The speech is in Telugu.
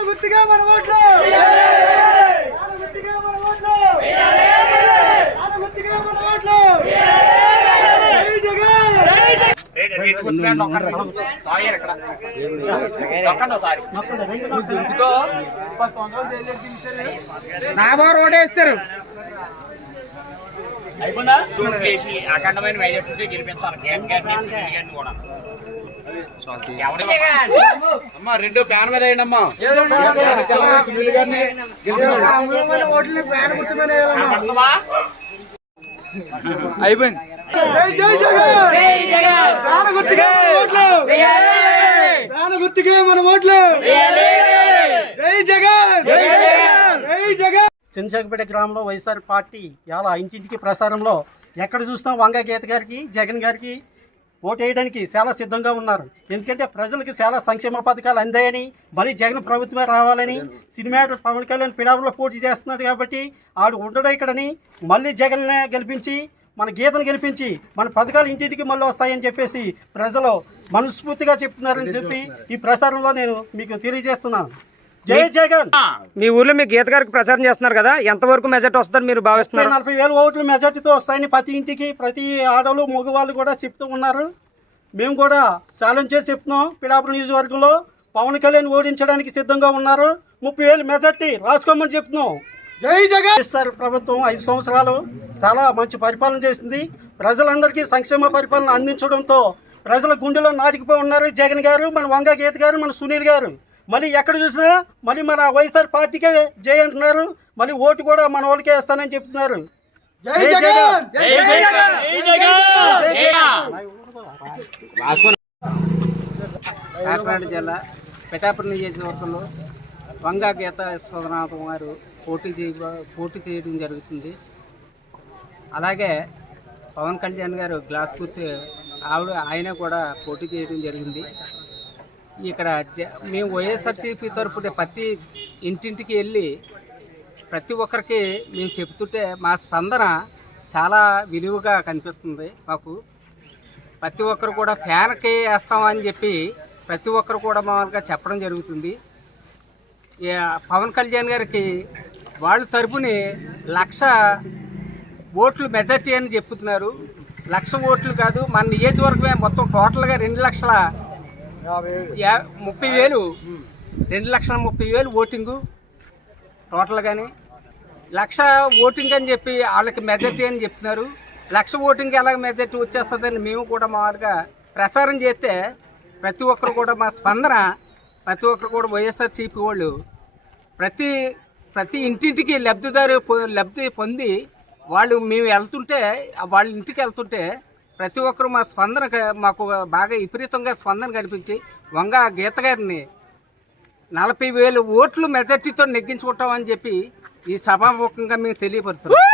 గుర్తుగా మన ఓట్లు ప్రాణ గుర్తుగా మన ఓట్లు ప్రాణ గుర్తుగా మన ఓట్లు జై జగన్ నాబారు ఓటేస్తారు చేసి అఖండమైన మెజార్టీతో గెలిపిస్తారు గారిని గారిని కూడా అమ్మా రెండు ఫ్యాన్ మీద వేయండి అమ్మా? అయిపోయింది జై జగన్ ప్రాణ గుర్తుగా మన ఓట్లు ప్రాణ గుర్తుగా మన ఓట్లు జై జగన్ జై జగన్ చించకపేట గ్రామంలో వైఎస్ఆర్ పార్టీ ఇలా ఇంటింటికి ప్రసారంలో ఎక్కడ చూసినా వంగ గీత గారికి జగన్ గారికి ఓటు వేయడానికి చాలా సిద్ధంగా ఉన్నారు ఎందుకంటే ప్రజలకు చాలా సంక్షేమ పథకాలు అందాయని మళ్ళీ జగన్ ప్రభుత్వమే రావాలని సినిమా పవన్ కళ్యాణ్ పిడాబులో పోటీ చేస్తున్నాడు కాబట్టి ఆడు ఉండడం ఇక్కడని మళ్ళీ జగన్ గెలిపించి మన గీతను గెలిపించి మన పథకాలు ఇంటింటికి మళ్ళీ వస్తాయని చెప్పేసి ప్రజలు మనస్ఫూర్తిగా చెప్తున్నారని చెప్పి ఈ ప్రసారంలో నేను మీకు తెలియజేస్తున్నాను. జై జగన్! మీ ఊర్లో మీ గీత గారికి ప్రచారం చేస్తున్నారు కదా ఎంతవరకు మెజార్టీ వస్తుందని మీరు భావిస్తున్నారు? నలభై వేల ఓట్లు మెజార్టీతో వస్తాయని ప్రతి ఇంటికి ప్రతి ఆడవాళ్ళు మగవాళ్ళు కూడా చెప్తూ ఉన్నారు. మేము కూడా ఛాలెంజ్ చేసి చెప్తున్నాం. పిడాపురం నియోజకవర్గంలో పవన్ కళ్యాణ్ ఓడించడానికి సిద్ధంగా ఉన్నారు. ముప్పై వేలు మెజార్టీ రాసుకోమని చెప్తున్నాం. జై జగన్! సార్ ప్రభుత్వం ఐదు సంవత్సరాలు చాలా మంచి పరిపాలన చేసింది. ప్రజలందరికీ సంక్షేమ పరిపాలన అందించడంతో ప్రజల గుండెలో నాటికిపోయి ఉన్నారు జగన్ గారు మన వంగ గీత గారు మన సునీల్ గారు. మళ్ళీ ఎక్కడ చూసినా మళ్ళీ మన వైఎస్ఆర్ పార్టీకే జై అంటున్నారు. మళ్ళీ ఓటు కూడా మన వాళ్ళకే వేస్తానని చెప్తున్నారు. జై జగన్! కాకినాడ జిల్లా పిఠాపురం నియోజకవర్గంలో వంగా గీత విశ్వనాథం గారు పోటీ చేయ పోటీ చేయడం జరుగుతుంది. అలాగే పవన్ కళ్యాణ్ గారు గ్లాస్ గుర్తు ఆవిడ ఆయన కూడా పోటీ చేయడం జరిగింది. ఇక్కడ మేము వైఎస్ఆర్సీపీ తరపున ప్రతి ఇంటింటికి వెళ్ళి ప్రతి ఒక్కరికి మేము చెబుతుంటే మా స్పందన చాలా విలువగా కనిపిస్తుంది మాకు. ప్రతి ఒక్కరు కూడా ఫ్యాన్కి వేస్తామని చెప్పి ప్రతి ఒక్కరు కూడా మామూలుగా చెప్పడం జరుగుతుంది. పవన్ కళ్యాణ్ గారికి వాళ్ళ తరపుని లక్ష ఓట్లు మెజార్టీ అని చెప్తున్నారు లక్ష ఓట్లు కాదు మన నియోజకవర్గమే మొత్తం టోటల్గా రెండు లక్షల ముప్పై వేలు. రెండు లక్షల ముప్పై వేలు ఓటింగు. టోటల్ కానీ లక్ష ఓటింగ్ అని చెప్పి వాళ్ళకి మెజార్టీ అని చెప్తున్నారు. లక్ష ఓటింగ్ ఎలాగ మెజార్టీ వచ్చేస్తుందని మేము కూడా మామూలుగా ప్రసారం చేస్తే ప్రతి ఒక్కరు కూడా మా స్పందన ప్రతి ఒక్కరు కూడా వైఎస్ఆర్ చీపీ వాళ్ళు ప్రతి ప్రతి ఇంటింటికి లబ్ధిదారు పొ- లబ్ధి పొంది వాళ్ళు మేము వెళ్తుంటే వాళ్ళ ఇంటికి వెళ్తుంటే ప్రతి ఒక్కరు మా స్పందన మాకు బాగా విపరీతంగా స్పందన కనిపించి వంగ గీత గారిని నలభై వేలు ఓట్లు మెజార్టీతో నెగ్గించుకుంటామని చెప్పి ఈ సభాముఖంగా మేము తెలియపడుతున్నాం